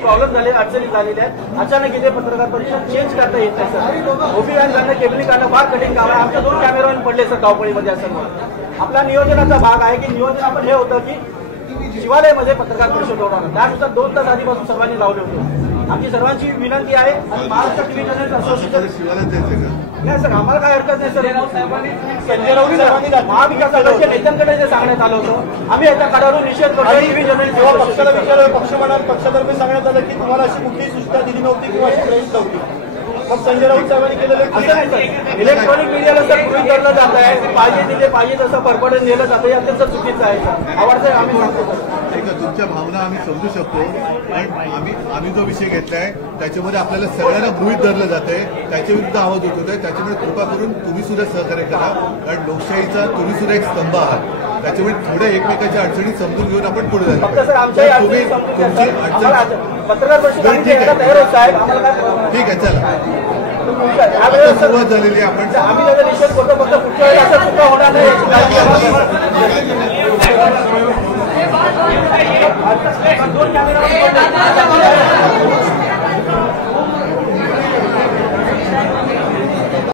Problem झाले, अडचणी झालेल्या आहेत. अचानक इथे पत्रकार परिषद चेंज करता येत नाही सर. ओपी व्हॅन काढणं, केबलिंग काढणं फार कठीण काम आहे. आमच्या 2 कॅमेरामॅन पडले सर धावपळीमध्ये. असं आपला नियोजनाचा भाग आहे की नियोजन आपण हे होतं की शिवालयामध्ये पत्रकार परिषद होणार, त्यानुसार 2 तास आधीपासून सर्वांनी लावले होते. आमची सर्वांची विनंती आहे आणि महाराष्ट्र टीव्ही जर्नलिस्ट असोसिएशन नाही सर, आम्हाला काय हरकत नाही सर. संजय राऊत साहेबांनी महाविकास आघाडीच्या नेत्यांकडे जे सांगण्यात आलं होतं, आम्ही याच्या काढावरून निषेध करतो. टीव्ही जर्नलिस्ट जेव्हा पक्षाला विचारलं, पक्षातर्फे सांगण्यात आलं की तुम्हाला अशी कुठलीही सूचना दिली नव्हती किंवा अशी प्रवेश नव्हती. मग संजय राऊत साहेबांनी केलेलं असं नाही सर. इलेक्ट्रॉनिक मीडियाला सर गृहीत धरलं जात आहे, पाहिजे तिथे पाहिजे तसं परपडून नेलं जातं, हे अत्यंत चुकीचं आहे सर. आवडतं आम्ही सांगतो सर. तुमच्या भावना आम्ही समजू शकतो, पण आम्ही जो विषय घेतलाय त्याच्यामध्ये आपल्याला सगळ्यांना गृहीत धरलं जातंय, त्याच्या विरुद्ध आवाज उठवतोय. त्याच्यामुळे कृपा करून तुम्ही सुद्धा सहकार्य करा, कारण लोकशाहीचा तुम्ही सुद्धा एक स्तंभ आहात. त्याच्यामुळे थोड्या एकमेकांच्या अडचणी समजून घेऊन आपण पुढे जातो. तुम्ही तुमची अडचण ठीक आहे, चला सुरुवात झालेली आहे. आपण आम्ही त्याचा निषेध करतो, फक्त पुढच्या वेळी असं सुद्धा होणार नाही. दोन कॅमेरा